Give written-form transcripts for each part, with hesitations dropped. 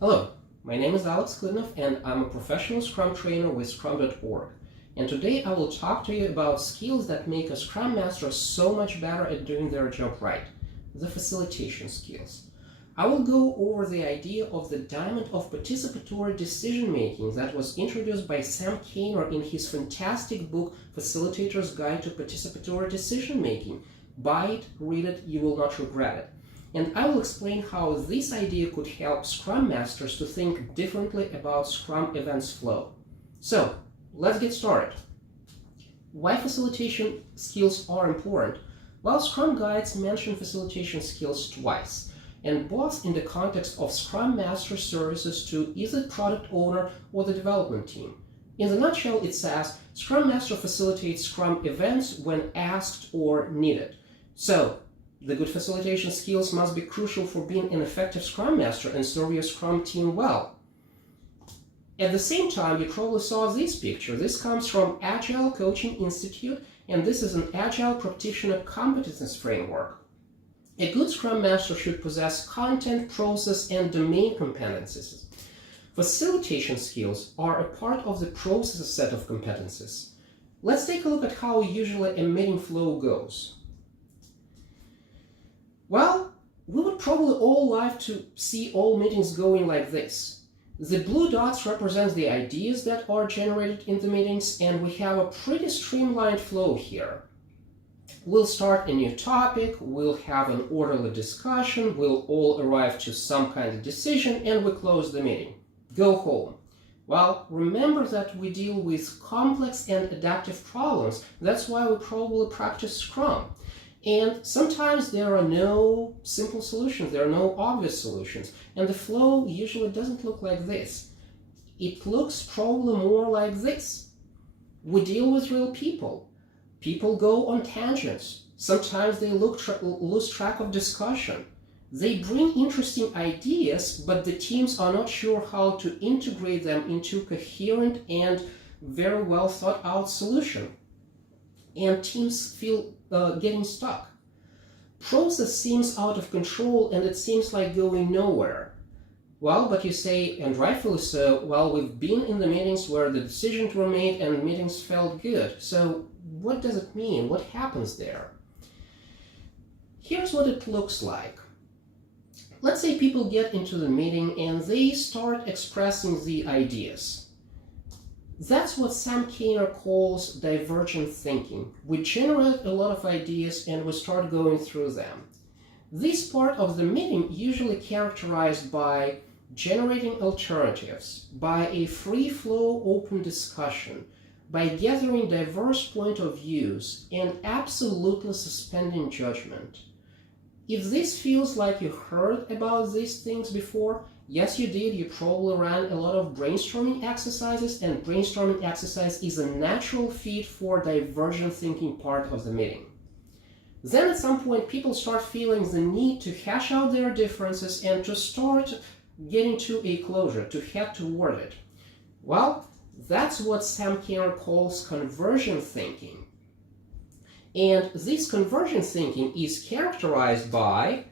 Hello, my name is Alex Klidnov and I'm a professional Scrum trainer with Scrum.org. And today I will talk to you about skills that make a Scrum Master so much better at doing their job right, the facilitation skills. I will go over the idea of the diamond of participatory decision-making that was introduced by Sam Kainer in his fantastic book, Facilitator's Guide to Participatory Decision-Making. Buy it, read it, you will not regret it. And I will explain how this idea could help Scrum Masters to think differently about Scrum events flow. So, let's get started. Why facilitation skills are important? Well, Scrum guides mention facilitation skills twice, and both in the context of Scrum Master services to either product owner or the development team. In the nutshell, it says, Scrum Master facilitates Scrum events when asked or needed. So, the good facilitation skills must be crucial for being an effective Scrum Master and serve your Scrum team well. At the same time, you probably saw this picture. This comes from Agile Coaching Institute, and this is an Agile Practitioner Competence Framework. A good Scrum Master should possess content, process, and domain competencies. Facilitation skills are a part of the process set of competencies. Let's take a look at how usually a meeting flow goes. Well, we would probably all like to see all meetings going like this. The blue dots represent the ideas that are generated in the meetings, and we have a pretty streamlined flow here. We'll start a new topic, we'll have an orderly discussion, we'll all arrive to some kind of decision, and we close the meeting. Go home. Well, remember that we deal with complex and adaptive problems. That's why we probably practice Scrum. And sometimes there are no simple solutions, there are no obvious solutions, and the flow usually doesn't look like this. It looks probably more like this. We deal with real people. People go on tangents. Sometimes they lose track of discussion. They bring interesting ideas, but the teams are not sure how to integrate them into a coherent and very well thought out solution. And teams feel getting stuck. Process seems out of control and it seems like going nowhere. Well, but you say, and rightfully so, well, we've been in the meetings where the decisions were made and meetings felt good. So what does it mean? What happens there? Here's what it looks like. Let's say people get into the meeting and they start expressing the ideas. That's what Sam Kainer calls divergent thinking. We generate a lot of ideas and we start going through them. This part of the meeting usually characterized by generating alternatives, by a free-flow open discussion, by gathering diverse point of views, and absolutely suspending judgment. If this feels like you heard about these things before, yes, you did. You probably ran a lot of brainstorming exercises, and brainstorming exercise is a natural feed for divergent thinking part of the meeting. Then at some point, people start feeling the need to hash out their differences and to start getting to a closure, to head toward it. Well, that's what Sam Kainer calls convergent thinking. And this convergent thinking is characterized by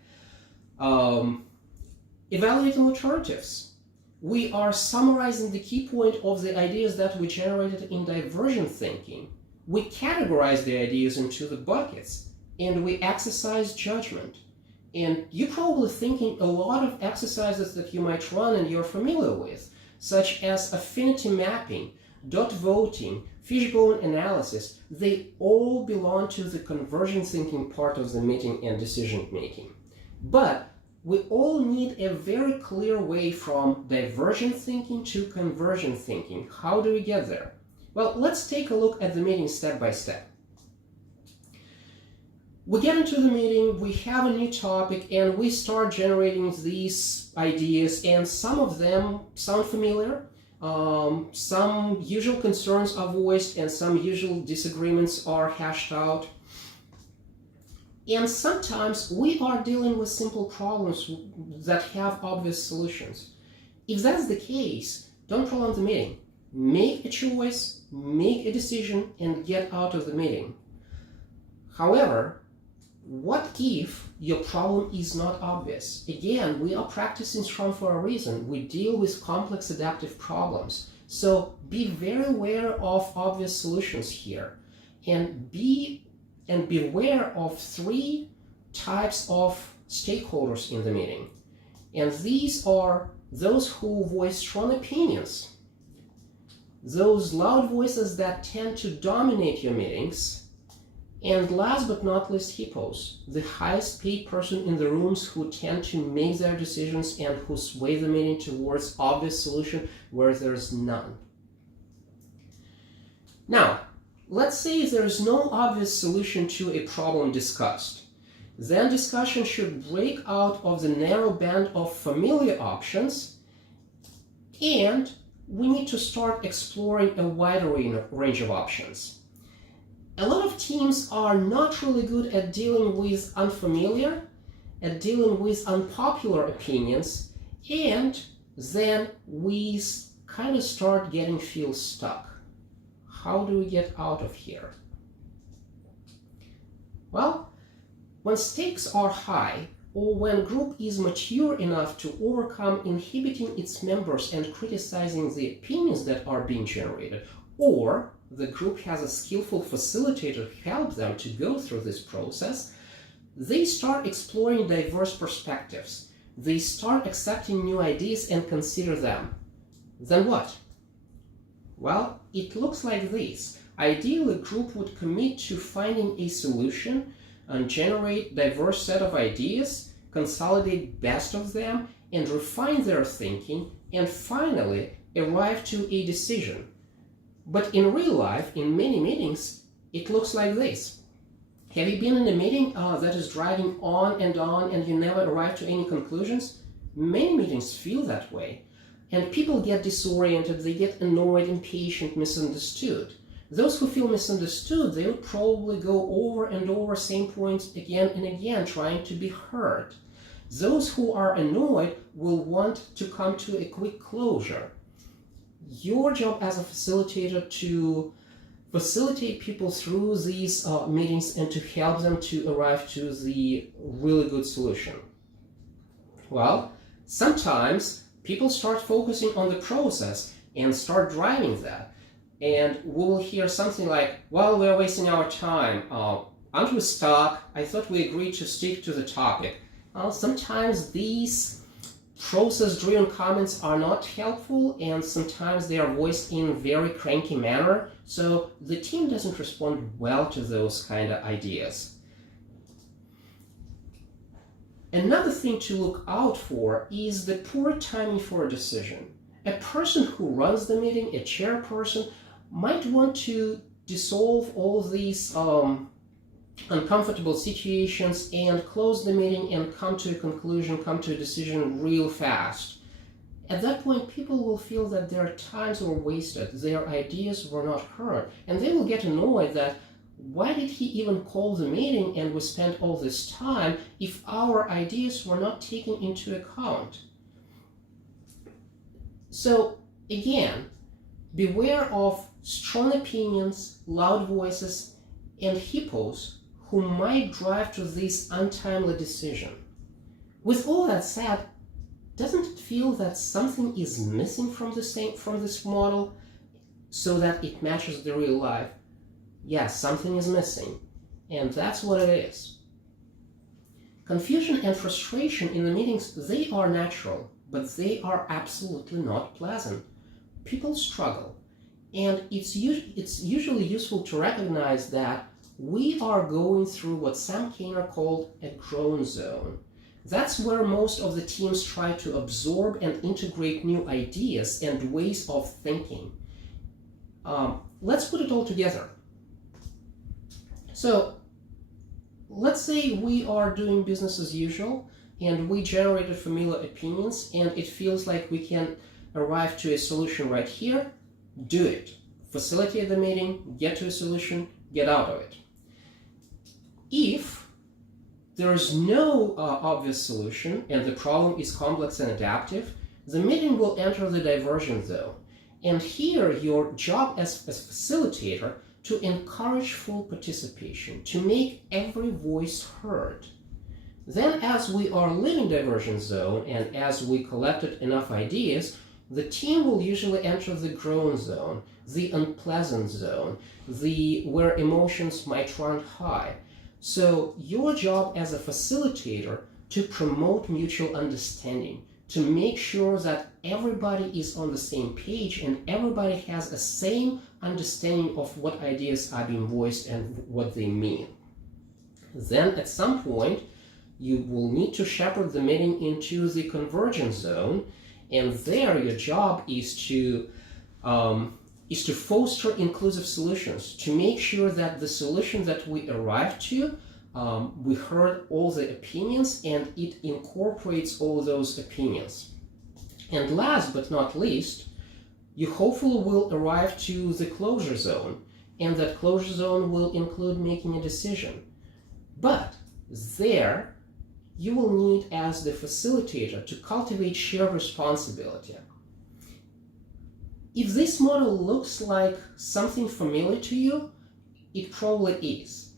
evaluating alternatives. We are summarizing the key point of the ideas that we generated in divergent thinking. We categorize the ideas into the buckets, and we exercise judgment. And you're probably thinking a lot of exercises that you might run and you're familiar with, such as affinity mapping, dot voting, fishbone analysis. They all belong to the convergent thinking part of the meeting and decision making. But we all need a very clear way from divergent thinking to convergent thinking. How do we get there? Well, let's take a look at the meeting step by step. We get into the meeting, we have a new topic, and we start generating these ideas, and some of them sound familiar. Some usual concerns are voiced, and some usual disagreements are hashed out. And sometimes we are dealing with simple problems that have obvious solutions. If that's the case, don't prolong the meeting. Make a choice, make a decision, and get out of the meeting. However, What if your problem is not obvious? Again, we are practicing Scrum for a reason. We deal with complex adaptive problems. So be very aware of obvious solutions here, and beware of three types of stakeholders in the meeting. And these are those who voice strong opinions, those loud voices that tend to dominate your meetings, and last but not least, hippos, the highest paid person in the rooms who tend to make their decisions and who sway the meeting towards obvious solution where there's none. Now, let's say there's no obvious solution to a problem discussed. Then discussion should break out of the narrow band of familiar options, and we need to start exploring a wider range of options. A lot of teams are not really good at dealing with unfamiliar, at dealing with unpopular opinions, and then we kind of start feel stuck. How do we get out of here? Well, when stakes are high, or when a group is mature enough to overcome inhibiting its members and criticizing the opinions that are being generated, or the group has a skillful facilitator to help them to go through this process, they start exploring diverse perspectives. They start accepting new ideas and consider them. Then what? Well, it looks like this. Ideally, a group would commit to finding a solution and generate a diverse set of ideas, consolidate best of them, and refine their thinking, and finally arrive to a decision. But in real life, in many meetings, it looks like this. Have you been in a meeting that is dragging on and you never arrive to any conclusions? Many meetings feel that way. And people get disoriented, they get annoyed, impatient, misunderstood. Those who feel misunderstood, they will probably go over and over same points again and again, trying to be heard. Those who are annoyed will want to come to a quick closure. Your job as a facilitator to facilitate people through these meetings and to help them to arrive to the really good solution. Well, sometimes people start focusing on the process and start driving that. And we'll hear something like, well, we're wasting our time. Aren't we stuck? I thought we agreed to stick to the topic. Sometimes these process-driven comments are not helpful, and sometimes they are voiced in a very cranky manner, so the team doesn't respond well to those kind of ideas. Another thing to look out for is the poor timing for a decision. A person who runs the meeting, a chairperson, might want to dissolve all of these uncomfortable situations and close the meeting and come to a conclusion, come to a decision real fast. At that point, people will feel that their times were wasted, their ideas were not heard, and they will get annoyed that why did he even call the meeting and we spent all this time if our ideas were not taken into account? So again, beware of strong opinions, loud voices, and hippos who might drive to this untimely decision. With all that said, doesn't it feel that something is missing from this model so that it matches the real life? Yes, something is missing, and that's what it is. Confusion and frustration in the meetings, they are natural, but they are absolutely not pleasant. People struggle, and it's usually useful to recognize that we are going through what Sam Kainer called a groan zone. That's where most of the teams try to absorb and integrate new ideas and ways of thinking. Let's put it all together. So, let's say we are doing business as usual, and we generated familiar opinions, and it feels like we can arrive to a solution right here. Do it. Facilitate the meeting, get to a solution, get out of it. If there is no obvious solution and the problem is complex and adaptive, the meeting will enter the diversion zone. And here, your job as a facilitator to encourage full participation, to make every voice heard. Then, as we are leaving diversion zone and as we collected enough ideas, the team will usually enter the groan zone, the unpleasant zone, where emotions might run high. So your job as a facilitator to promote mutual understanding, to make sure that everybody is on the same page and everybody has the same understanding of what ideas are being voiced and what they mean. Then at some point, you will need to shepherd the meeting into the convergence zone, and there your job is to foster inclusive solutions, to make sure that the solution that we arrive to, we heard all the opinions and it incorporates all those opinions. And last but not least, you hopefully will arrive to the closure zone, and that closure zone will include making a decision. But there, you will need, as the facilitator, to cultivate shared responsibility. If this model looks like something familiar to you, it probably is.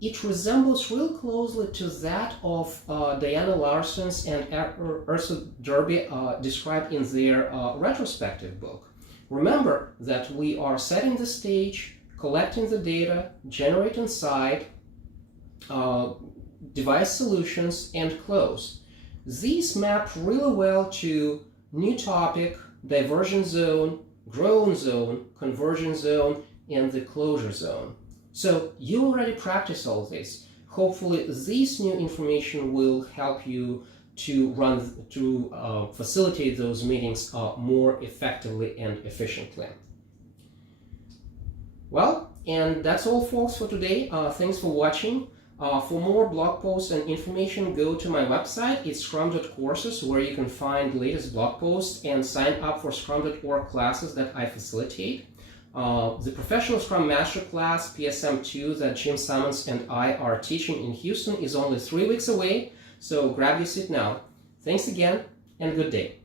It resembles real closely to that of Diana Larson's and Ursula Derby described in their retrospective book. Remember that we are setting the stage, collecting the data, generate insight, devise solutions, and close. These map really well to new topic, diversion zone, groan zone, conversion zone, and the closure zone. So you already practice all this. Hopefully this new information will help you to facilitate those meetings more effectively and efficiently. Well, and that's all folks for today. Thanks for watching. For more blog posts and information, go to my website. It's scrum.courses, where you can find latest blog posts and sign up for scrum.org classes that I facilitate. The Professional Scrum Masterclass PSM2 that Jim Simmons and I are teaching in Houston is only 3 weeks away, so grab your seat now. Thanks again, and good day.